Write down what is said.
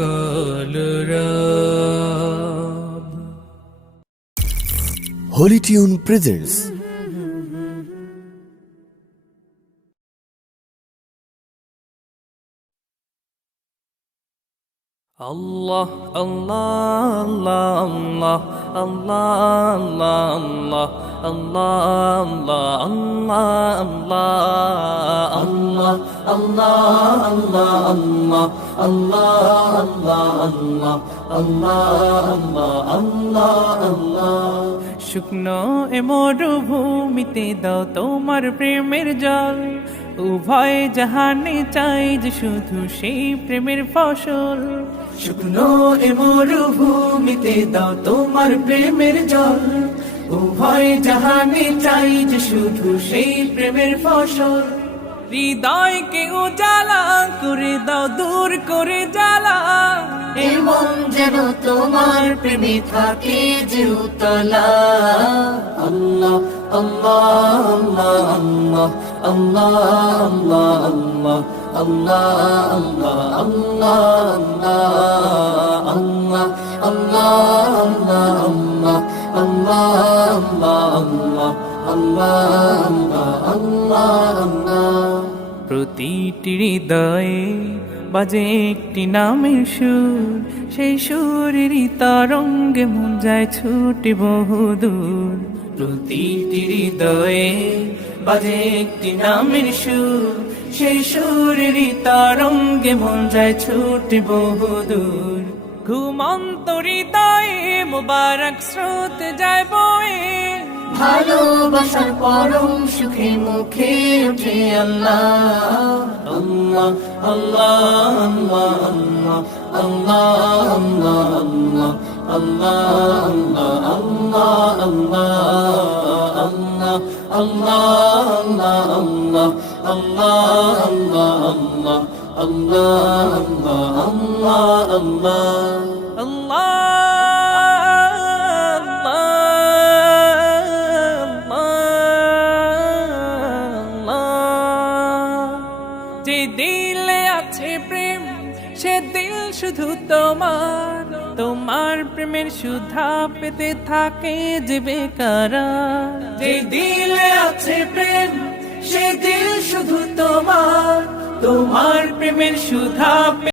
কালরাব। Holy Tune presents Allah Allah Allah Allah Allah Allah Allah Allah Allah Allah Allah শুকনো এ মরুভূমিতে দাও তোমার প্রেমের জল, উভয় জাহানে চাই যে শুধু সেই প্রেমের ফসল। শুকনো এ মরুভূমিতে দাও তোমার প্রেমের জল, উভয় জাহানে চাই যে শুধু সেই প্রেমের ফসল। হৃদয়কে উজালা করে দাও, দূর করে জ্বালা, এমন যেন তোমার প্রেমে থাকে যে উতলা। আল্লাহ আল্লাহ আল্লাহ আল্লাহ আল্লাহ আল্লাহ আল্লাহ আল্লাহ আল্লাহ আল্লাহ। প্রতিটি হৃদয়ে বাজে একটি নামের সুর, সেই সুরেরই তরঙ্গে মন যায় ছুটে বহুদূর। প্রতিটি হৃদয়ে বাজে একটি নামের সুর, সেই সুরেরই তরঙ্গে মন যায় ছুটে বহুদূর। ঘুমন্ত হৃদয়ে মোবারক স্রোত যায় বয়ে, ভালোবাসার পরম সুখে মুখে উঠে আল্লাহ আল্লাহ আল্লাহ আল্লাহ আল্লাহ আল্লাহ আল্লাহ আল্লাহ আল্লাহ আল্লাহ যে দিলে আছে প্রেম, সে দিল শুধু তোমার, তোমার প্রেমের সুধা পেতে থাকে যে বেকারার। যে দিলে আছে প্রেম, সে দিল শুধু তোমার, তোমার প্রেমের সুধা